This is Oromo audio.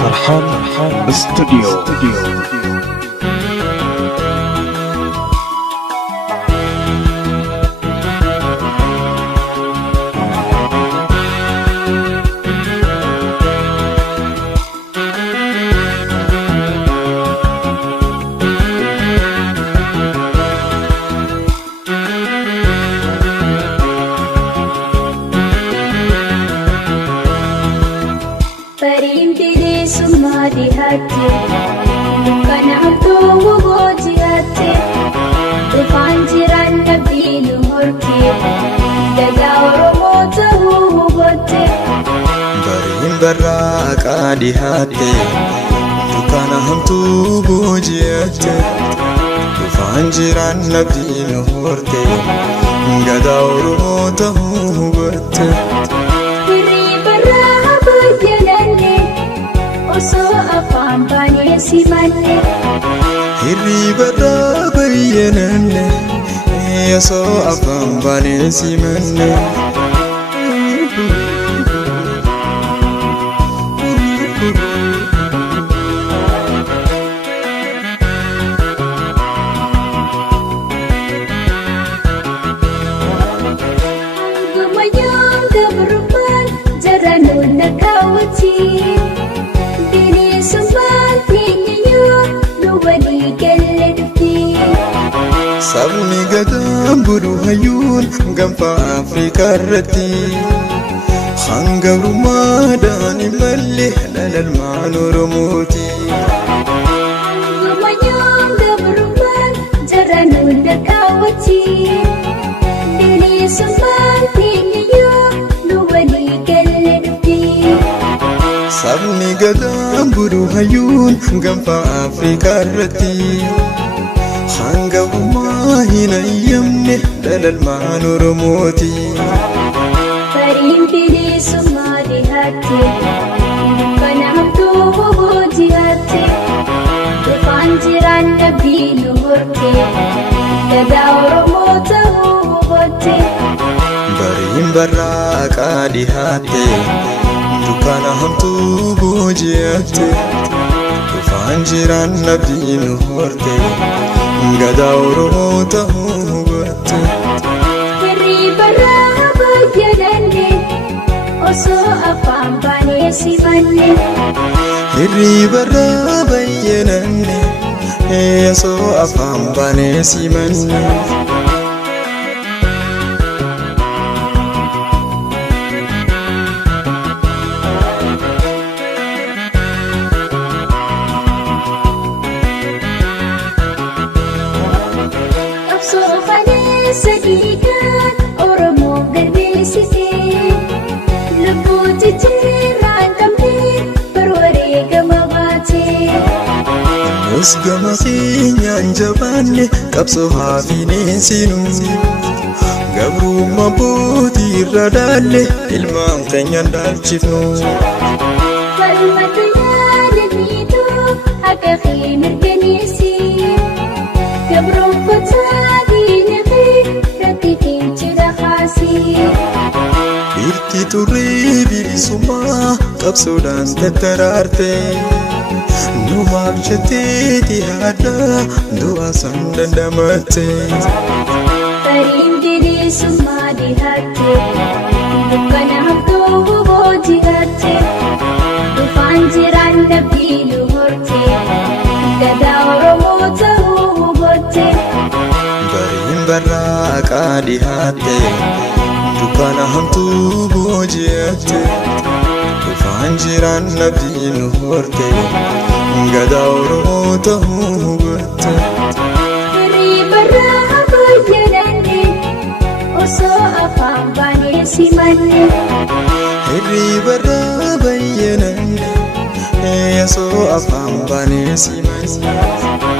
فرحان استوديو. Bukan aku boji hati, tufanjiran nabi nuhurki, dadawro motahu bote. Barin baraka di hati, bukan aku boji hati, tufanjiran nabi nuhurki, dadawro motahu bote. So afam bani simane Hiri bara bayanane so afam bani simane Gumayang gabarupan jaranun nakawati Sabni gadam buru hayun gampa Afrika rati Hanga rumadani malih lalal manur muti Gumayang gabarupan jaranun nakawati Dili sumati niyo luwali kaladati Sabni gadam buru hayun gampa Afrika rati Hanga umahina yamne dalal manur moti Karim pili sumadi hati Kana hamtu boji hati Tufanjiran nabi nuhurke Dadawro motahu bote Barin baraka di hati Dukana hamtu boji hati Tufanjiran nabi nuhurke Gadawro motahu bote Hiri baraha bayanane Oso afam bani simane Hiri bara bayanane so afam bani simane Sedikan Oromo berbisiki Lebu titiran kami Perwari gemabati Nus gamati nyanjabane Kapso hafine sinu Gabru mabuti radale Ilmang kanyan dalchifnu Falmatuya demitu Hakaki mergenisi Gabru fatadi Birti turre birisuma qabsoodhaan tattaraarte numaaf jettee dhiyaadha du'a san dandamatte Karim bilisummaa dhihaate dukkana hamtuu booti haatte dhufaan jiraan nabii nuhorte gadaa Oromoo ta'uu hubatte Barin baraka di hati Dukana hamtu bojiate Tufanjiran nabi nuhorte Gadawro motahu bote Hiri baraha bayanane Oso afam bani simane Hiri bara bayanane so afam bani simane